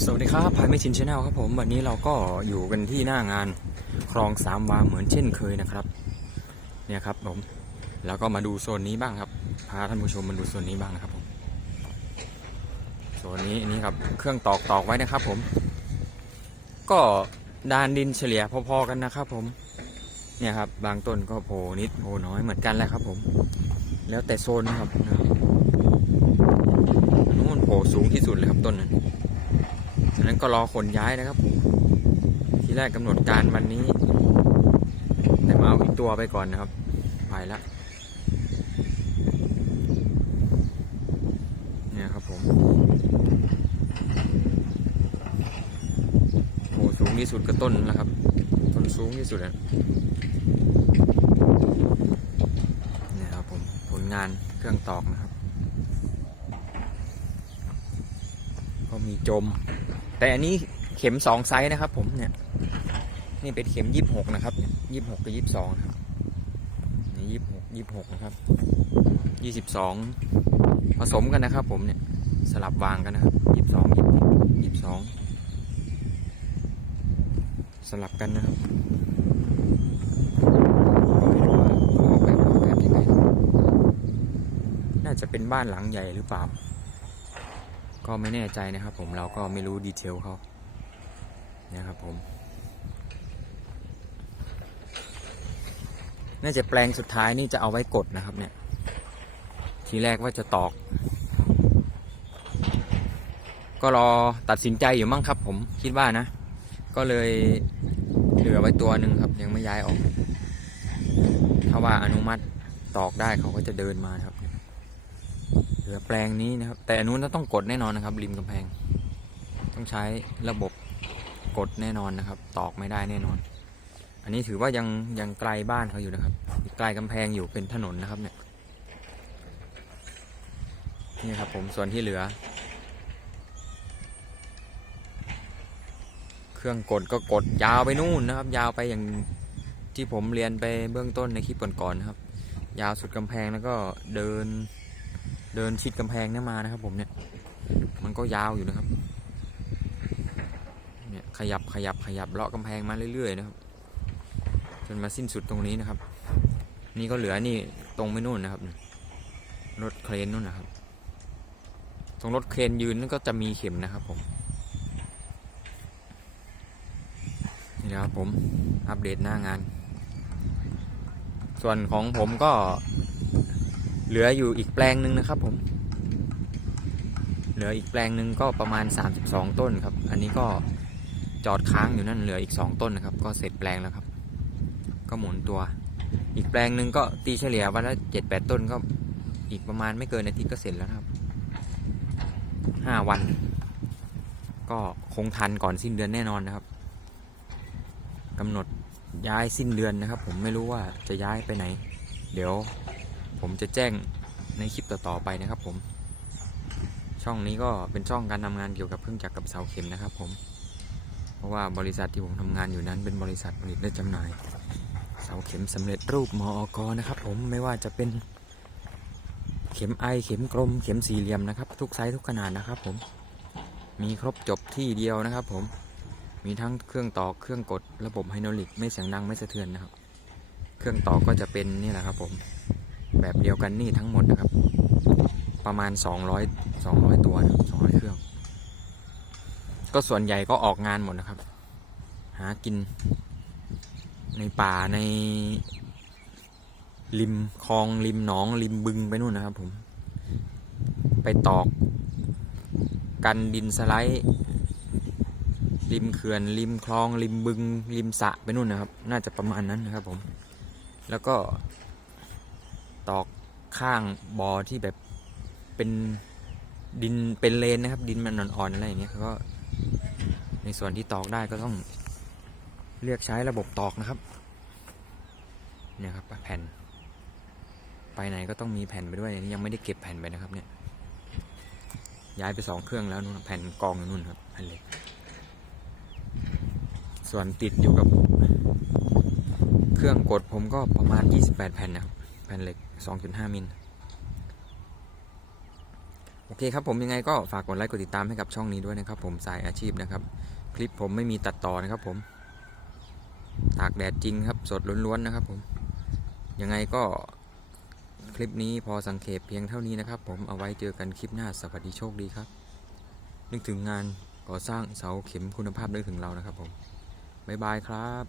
สวัสดีครับพายไม่ชินชาแนลครับผม วันนี้เราก็อยู่กันที่หน้างานคลองสามวาเหมือนเช่นเคยนะครับ เนี่ยครับผมแล้วก็มาดูโซนนี้บ้างครับ พาท่านผู้ชมมาดูโซนนี้บ้างนะครับผมโซนนี้นนี้ครับเครื่องตอกตอกไว้นะครับผม ก็ดานดินเฉลี่ยพอๆกันนะครับผมเนี่ยครับบางต้นก็โผล่นิดโผล่น้อยเหมือนกันแหละครับผม แล้วแต่โซนนะครับนู่นโผล่สูงที่สุดเลยครับต้นนั้น ฉะนั้นก็รอขนย้ายนะครับ ทีแรกกำหนดการวันนี้ แต่มาเอาอีกตัวไปก่อนนะครับ ไปและเนี่ยครับผมโอ้สูงที่สุดก็ต้นแล้วครับ ต้นสูงที่สุดอะเนี่ยครับผมผลงานเครื่องตอกนะครับ ก็ มีจม แต่อันนี้เข็มสองไซส์นะครับ ผมเนี่ย นี่เป็นเข็มยี่สิบหกนะครับยี่สิบหกกับยี่สิบสองครับนี่ยี่สิบหกยี่สิบหกนะครับยี่สิบสองผสมกันนะครับ ผมเนี่ยสลับวางกันนะครับยี่สิบสองยี่สิบยี่สิบสองสลับกันนะครับน่าจะเป็นบ้านหลังใหญ่หรือเปล่า ก็ไม่แน่ใจนะครับผมเราก็ไม่รู้ดีเทลเขาเนี่ยครับผม น่าจะแปลงสุดท้ายนี่จะเอาไว้กดนะครับเนี่ย ทีแรกว่าจะตอก ก็รอตัดสินใจอยู่มั่งครับผมคิดว่านะ ก็เลยเหลือไว้ตัวหนึ่งครับ ยังไม่ย้ายออก ถ้าว่าอนุมัติตอกได้เขาก็จะเดินมาครับเห ลือแปลงนี้นะครับ แต่อันนู้นต้องกดแน่นอนนะครับ ริมกำแพง ต้องใช้ระบบกดแน่นอนนะครับ ตอกไม่ได้แน่นอน อันนี้ถือว่ายังยังไกลบ้านเขาอยู่นะครับไกลกำแพงอยู่เป็นถนนนะครับเนี่ยนี่ครับผมส่วนที่เหลือ เครื่องกดก็กดยาวไปนู่นนะครับ ยาวไปอย่างที่ผมเรียนไปเบื้องต้นในคลิปก่อนๆนะครับ ยาวสุดกำแพงแล้วก็เดิน เดินชิดกำแพงเนี่ยมานะครับ ผมเนี่ย มันก็ยาวอยู่นะครับ เนี่ยขยับขยับขยับเลาะกำแพงมาเรื่อยๆนะครับ จนมาสิ้นสุดตรงนี้นะครับ นี่ก็เหลือนี่ตรงไปนู่นนะครับรถเครนนู่นนะครับ ตรงรถเครนยืนนั่นก็จะมีเข็มนะครับ ผมนี่นะครับผมอัปเดตหน้างาน ส่วนของผมก็ เหลืออยู่อีกแปลงหนึ่งนะครับผม เหลืออีกแปลงหนึ่งก็ประมาณ 32 ต้นครับ อันนี้ก็จอดค้างอยู่นั่นเหลืออีก 2 ต้นนะครับ ก็เสร็จแปลงแล้วครับ ก็หมุนตัว อีกแปลงหนึ่งก็ตีเฉลี่ยวันละเจ็ดแปดต้นก็อีกประมาณไม่เกินอาทิตย์ก็เสร็จแล้วครับห้าวัน ก็คงทันก่อนสิ้นเดือนแน่นอนนะครับกำหนดย้ายสิ้นเดือนนะครับ ผมไม่รู้ว่าจะย้ายไปไหน เดี๋ยว ผมจะแจ้งในคลิปต่อๆไปนะครับผม ช่องนี้ก็เป็นช่องการทำงานเกี่ยวกับเครื่องจักรกับเสาเข็มนะครับผม เพราะว่าบริษัทที่ผมทำงานอยู่นั้น เป็นบริษัทผลิตและจำหน่าย เสาเข็มสำเร็จรูปมอกนะครับ ผมไม่ว่าจะเป็นเข็มไอเข็มกลมเข็มสี่เหลี่ยมนะครับ ทุกไซส์ทุกขนาดนะครับ ผมมีครบจบที่เดียวนะครับ ผมมีทั้งเครื่องตอกเครื่องกดระบบไฮดรอลิกไม่เสียงดังไม่สะเทือนนะครับ เครื่องตอกก็จะเป็นนี่แหละครับผม แบบเดียวกันนี่ทั้งหมดนะครับ ประมาณ 200 200 ตัวนะ200 เครื่อง ก็ส่วนใหญ่ก็ออกงานหมดนะครับ หากิน ในป่าใน ริมคลองริมหนองริมบึงไปนู่นนะครับผม ไปตอก กันดินสไลด์ริมเขื่อนริมคลองริมบึงริมสะไปนู่นนะครับ น่าจะประมาณนั้นนะครับผม แล้วก็ ตอกข้างบ่อที่แบบเป็นดินเป็นเลนนะครับ ดินมันอ่อนๆอะไรอย่างเงี้ยเขาก็ในส่วนที่ตอกได้ก็ต้องเรียกใช้ระบบตอกนะครับเนี่ยครับแผ่น ไปไหนก็ต้องมีแผ่นไปด้วยยังไม่ได้เก็บแผ่นไปนะครับ เนี่ย ย้ายไปสองเครื่องแล้วนู่นแผ่นกองอยู่นู่นครับแผ่นเหล็กส่วนติดอยู่กับ เครื่องกดผมก็ประมาณ 28 แผ่นนะครับ ผ่นเหล็ก 2.5 มิล โอเคครับผมยังไงก็ฝากกดไลค์กดติดตามให้กับช่องนี้ด้วยนะครับ ผมสายอาชีพนะครับ คลิปผมไม่มีตัดต่อนะครับผม ตากแดดจริงครับ สดล้วนๆนะครับผม ยังไงก็คลิปนี้พอสังเกตเพียงเท่านี้นะครับ ผมเอาไว้เจอกันคลิปหน้าสวัสดีโชคดีครับ นึกถึงงานก่อสร้างเสาเข็มคุณภาพนึกถึงเรานะครับผมบ๊ายบายครับ